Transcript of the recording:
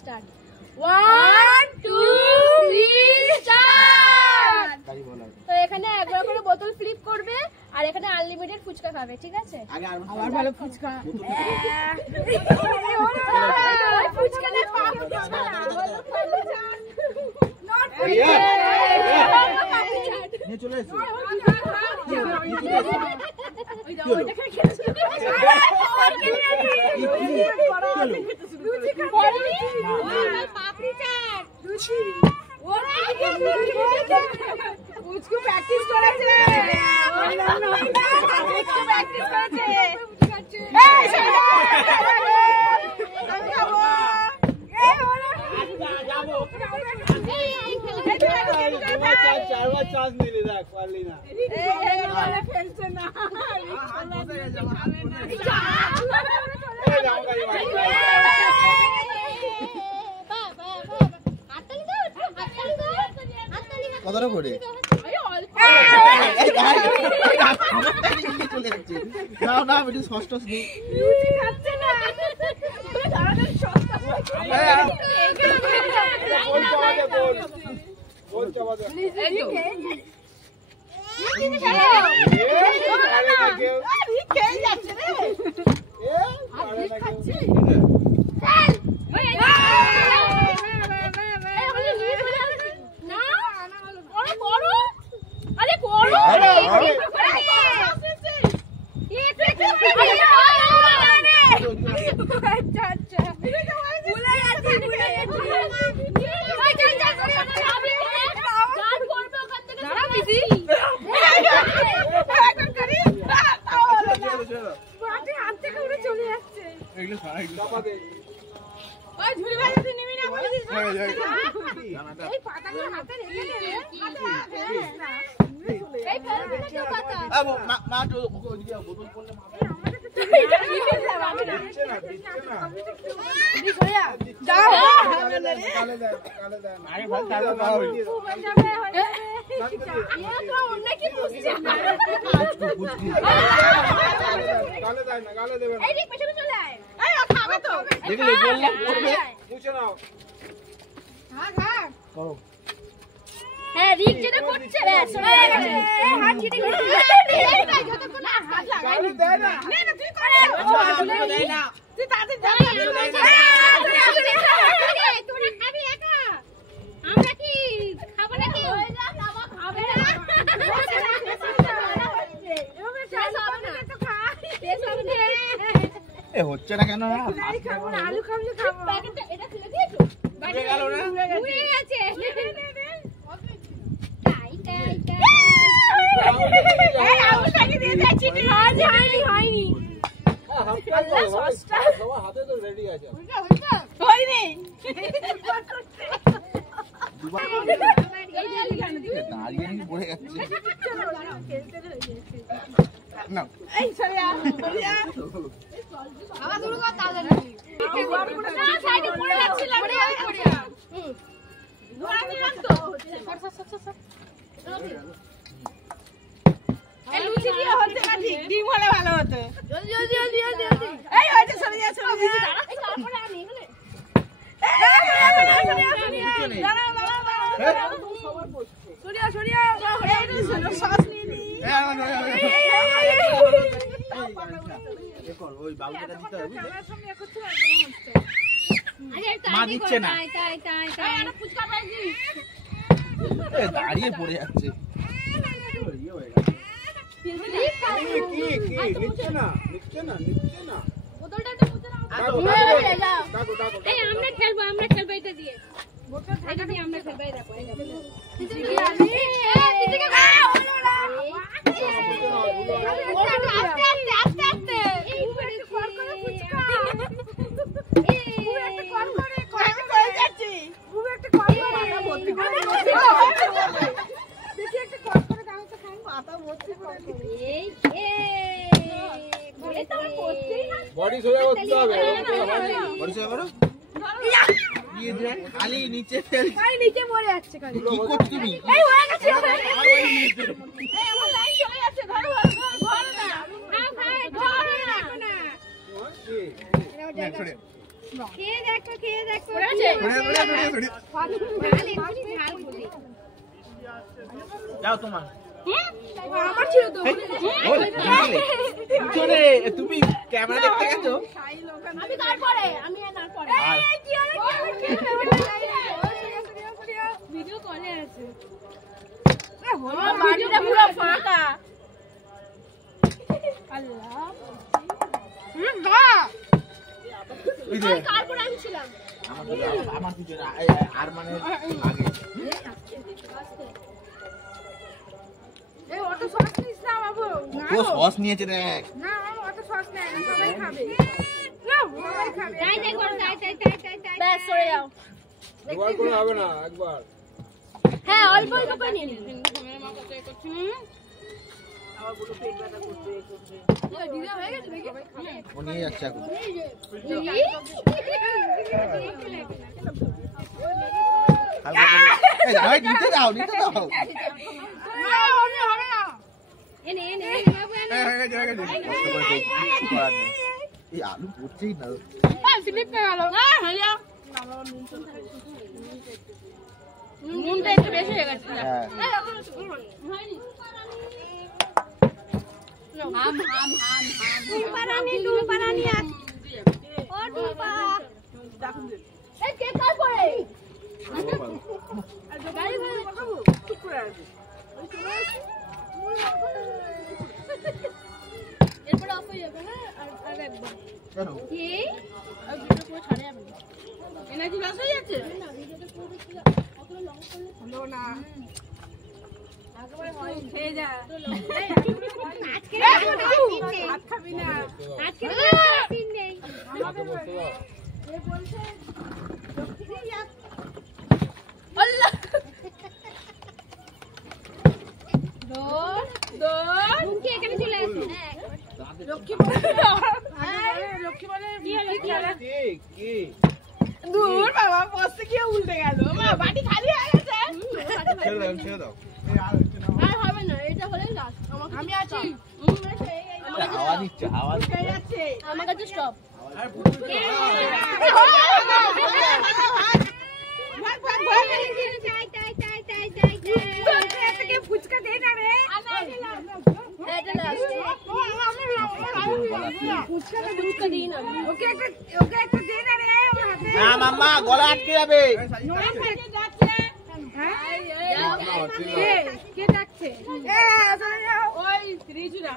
Start 1 2 3 start. তো এখানে একবার করে বোতল ফ্লিপ করবে আর এখানে আনলিমিটেড ফুচকা খাবে, ঠিক আছে? আমার ভালো ফুচকা। ফুচকা না চলে এসো। প্র্যাকটিস করেছে। চারবার চান্স নিলে দেখ পারলি না। ফেলছে না। কতটা করে না না বেটি ষষ্ঠ শ্রেণী হ্যাঁ রিক যেটা করছে হাত ছিটে তুই তাদের তোরা খাবি একা আমরা কি খাবো নাকি খাবে না হচ্ছে না কেন আলু খাবলে খাবো এটা খুলে দিয়েছো উড়ে গেল না উড়ে গেছে আঙুলটাকে দিয়ে যাচ্ছি হয়নি হাতে তো রেডি আছে হয়নি দাঁড়িয়ে নিয়ে পড়ে যাচ্ছে না এই সরিয়া আবার শুরু কর তাড়াতাড়ি না সাইডে পড়ে যাচ্ছিল ঘোরানি রাখতো এই লুচি দিয়ে হচ্ছে না ঠিক ডিম হলে ভালো হতো জলদি এই হয়তো সরে যা এই তারপরে আমি এখানে সরিয়া সস নিয়ে নি ওই বাবুটা দিতে হবে মা দিচ্ছে না ফুচকা পাইছি দাঁড়িয়ে পড়ে যাচ্ছে আমরা খেলবো এটা দিয়ে আমরা খেলবো দেখো বডি সোজা করতে হবে বডি সোজা করো দিয়ে দেন খালি নিচে ফেল খালি নিচে পড়ে যাচ্ছে খালি কি করছিস তুমি এই হয়ে গেছে এই আমার লাইন চলে যাচ্ছে ধরো ধরো না না ছড়ে খেয়ে দেখো খেয়ে দেখো যাও তোমার আমার ছিল তো তুমি ক্যামেরা দেখতে গেছো আমি তারপরে আমি তারপরে ভিডিও কলে আছে বাড়িটা পুরো ফাঁকা আল্লাহ তারপরে আমি ছিলাম আমার পিছনে আর মানে আগে অত সস নিস না বাবু ও সস নিয়েছে দেখ না অত সস নেই না সবাই খাবে ব্যাস সরে যাও দুবার করে হবে না একবার হ্যাঁ অল্প অল্প করে নিয়ে নিন ও নিয়ে যাচ্ছে এখন নিতে দাও এই আলু পড়ছেই না নুনটা একটু বেশি হয়ে গেছে হ্যাঁ এরপরে অফ হয়ে যাবে হ্যাঁ আর একবার কেন কি আর ভিডিও পুরো ছাড়ে যাবে এনার্জি লস হয়ে যাচ্ছে না ভিডিওটা পুরো দেখি অতটা লং করলে হলো না আগেবারে হয় খেয়ে যা আজকে ভাত খাবি না আজকে দিন নেই আমাকে বলতে দাও এ বলছে আল্লাহ লক্ষ্মী এখানে চলে আসো লক্ষ্মী বলে কি দূর বাবা বসে গিয়ে উল্টে গেল মা বাটি খালি হয়ে গেছে ছেড়ে দাও আর হবে না এটা হলে লাস্ট আমি আছি হাওয়া দিচ্ছে আমার কাছে স্টপ ফুচকা দে না রে ফুচকা দিই না ওকে একটা দে না রে না মাম্মা গলা আটকে যাবে কে ডাকছে ওই রিজুরা